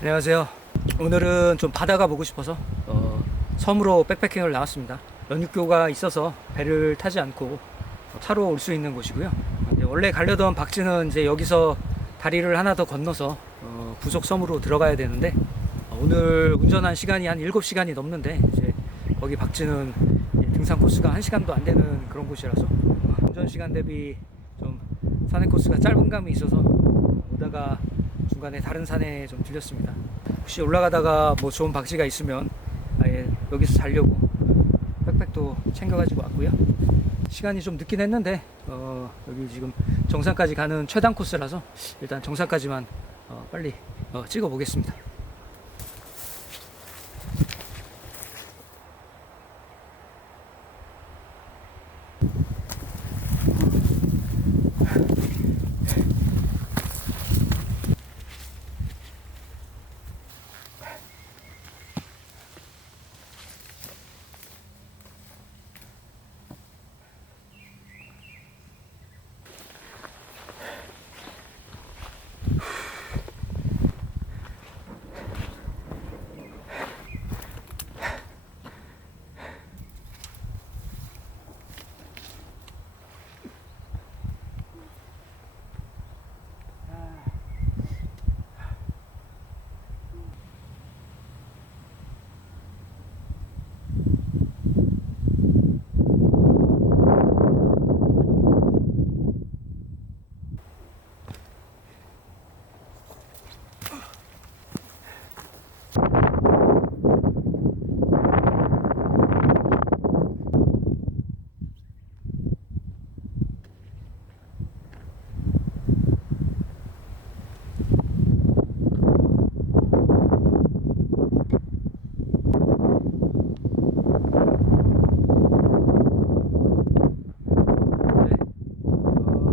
안녕하세요. 오늘은 좀 바다가 보고 싶어서 섬으로 백패킹을 나왔습니다. 연육교가 있어서 배를 타지 않고 차로 올 수 있는 곳이고요. 원래 가려던 박지는 이제 여기서 다리를 하나 더 건너서 부속 섬으로 들어가야 되는데 오늘 운전한 시간이 한 7시간이 넘는데 이제 거기 박지는 등산 코스가 1시간도 안 되는 그런 곳이라서 운전 시간 대비 좀 산행 코스가 짧은 감이 있어서 오다가 중간에 다른 산에 좀 들렸습니다. 혹시 올라가다가 뭐 좋은 박지가 있으면 아예 여기서 자려고 백팩도 챙겨가지고 왔고요. 시간이 좀 늦긴 했는데 여기 지금 정상까지 가는 최단 코스라서 일단 정상까지만 빨리 찍어 보겠습니다.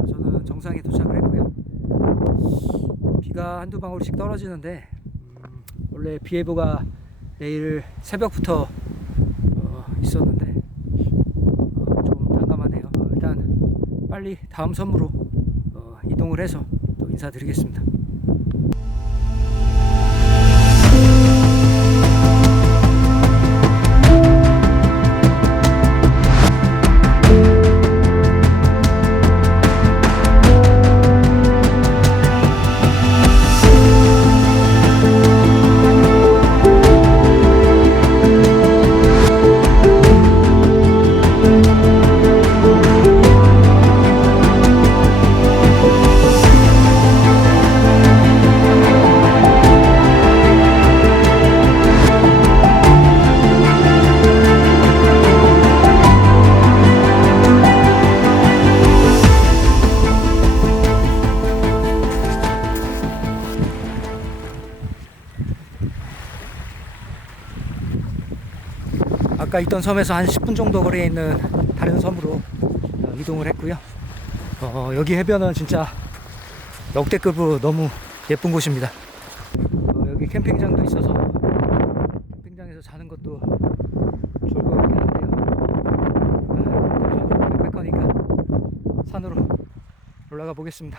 저는 정상에 도착을 했고요. 비가 한두 방울씩 떨어지는데 원래 비 예보가 내일 새벽부터 있었는데 좀 난감하네요. 일단 빨리 다음 섬으로 이동을 해서 또 인사드리겠습니다. 아까 있던 섬에서 한 10분 정도 거리에 있는 다른 섬으로 이동을 했고요. 여기 해변은 진짜 역대급으로 너무 예쁜 곳입니다. 여기 캠핑장도 있어서 캠핑장에서 자는 것도 좋을 것 같긴 한데요. 저는 백패커니까 산으로 올라가 보겠습니다.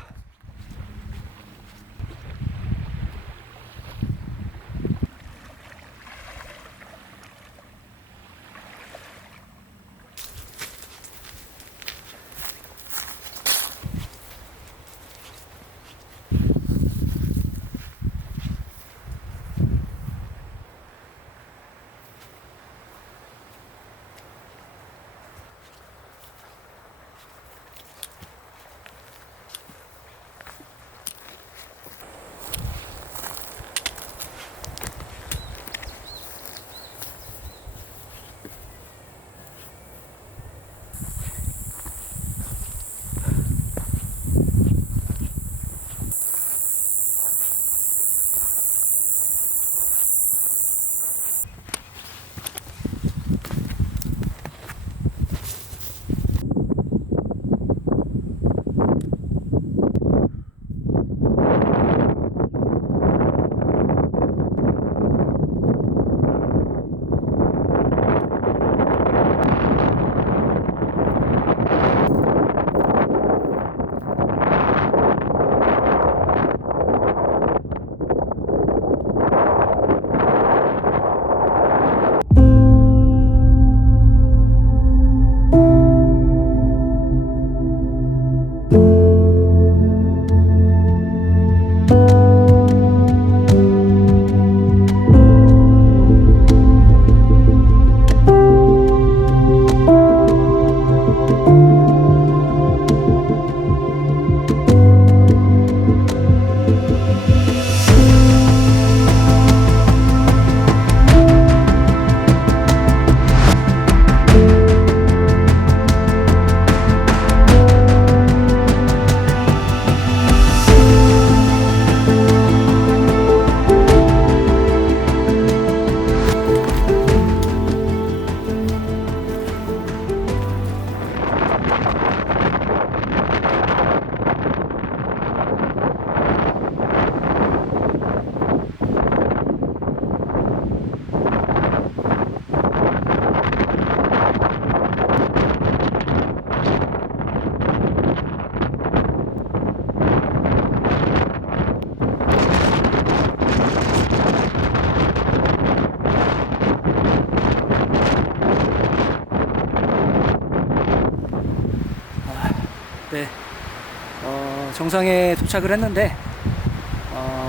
정상에 도착을 했는데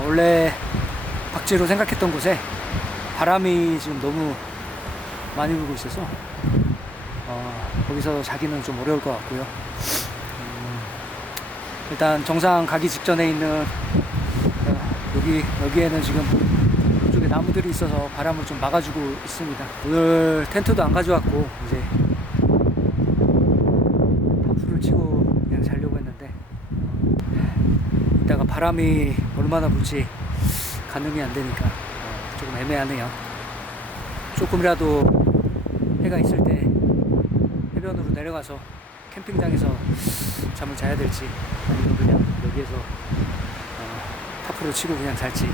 원래 박지로 생각했던 곳에 바람이 지금 너무 많이 불고 있어서 거기서 자기는 좀 어려울 것 같고요. 일단 정상 가기 직전에 있는 여기에는 지금 이쪽에 나무들이 있어서 바람을 좀 막아주고 있습니다. 오늘 텐트도 안 가져왔고 이제 타프를 치고 그냥 자려고 했는데 이따가 바람이 얼마나 불지 가늠이 안 되니까 조금 애매하네요. 조금이라도 해가 있을 때 해변으로 내려가서 캠핑장에서 잠을 자야 될지 아니면 그냥 여기에서 타프를 치고 그냥 잘지.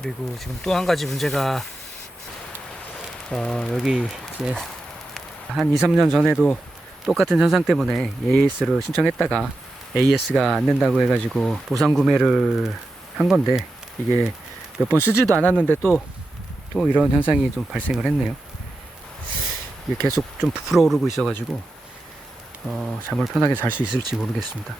그리고 지금 또 한 가지 문제가 여기 이제 한 2, 3년 전에도 똑같은 현상 때문에 AS를 신청했다가 AS가 안 된다고 해가지고 보상 구매를 한 건데 이게 몇 번 쓰지도 않았는데 또 이런 현상이 좀 발생을 했네요. 이게 계속 좀 부풀어 오르고 있어가지고 잠을 편하게 잘 수 있을지 모르겠습니다.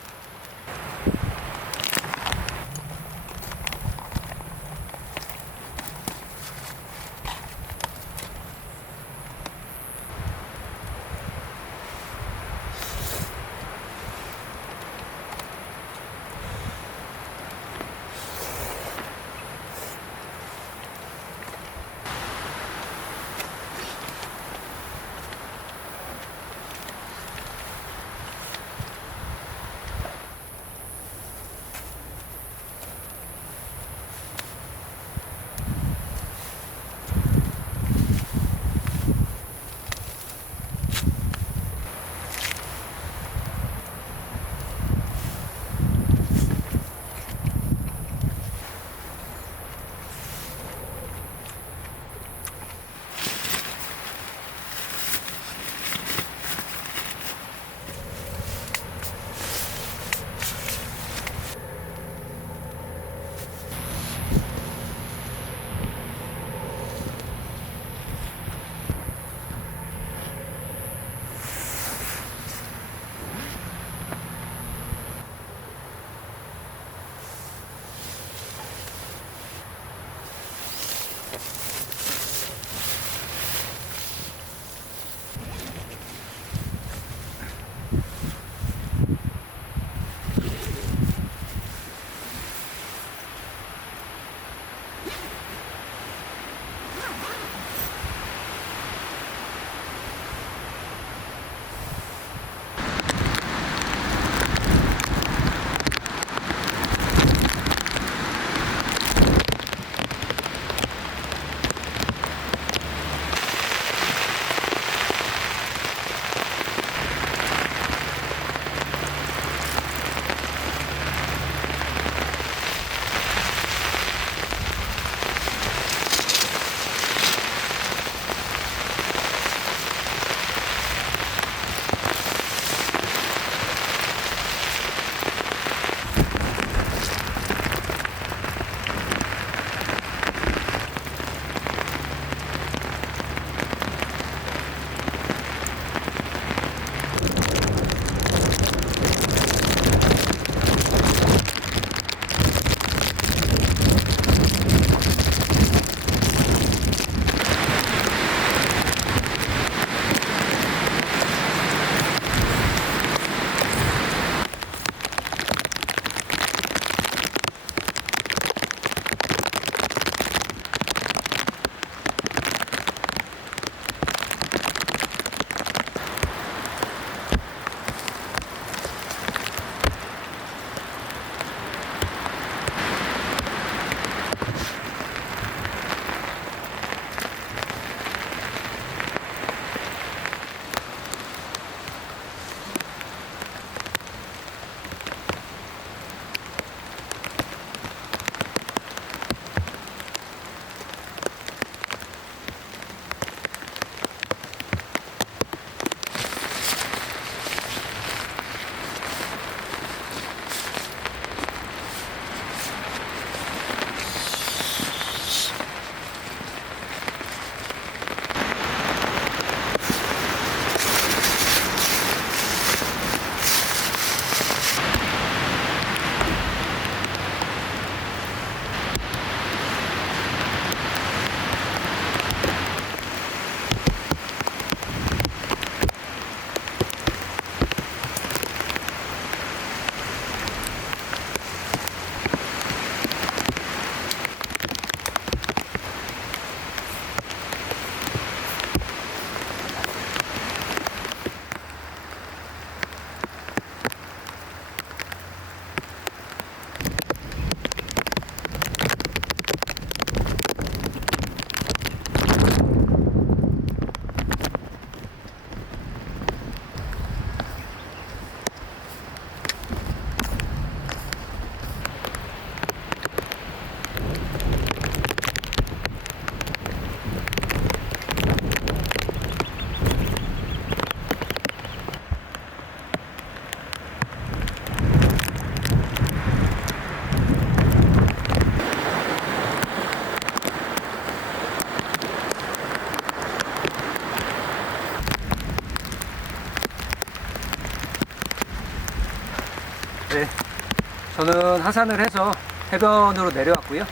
저는 하산을 해서 해변으로 내려왔고요.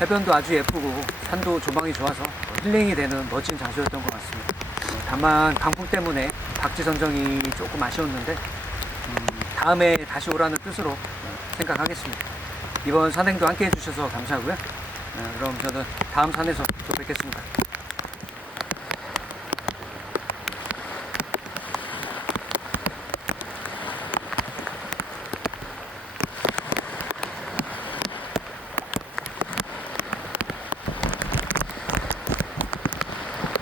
해변도 아주 예쁘고 산도 조망이 좋아서 힐링이 되는 멋진 장소였던 것 같습니다. 다만 강풍 때문에 박쥐 선정이 조금 아쉬웠는데 다음에 다시 오라는 뜻으로 생각하겠습니다. 이번 산행도 함께 해주셔서 감사하고요. 그럼 저는 다음 산에서 또 뵙겠습니다.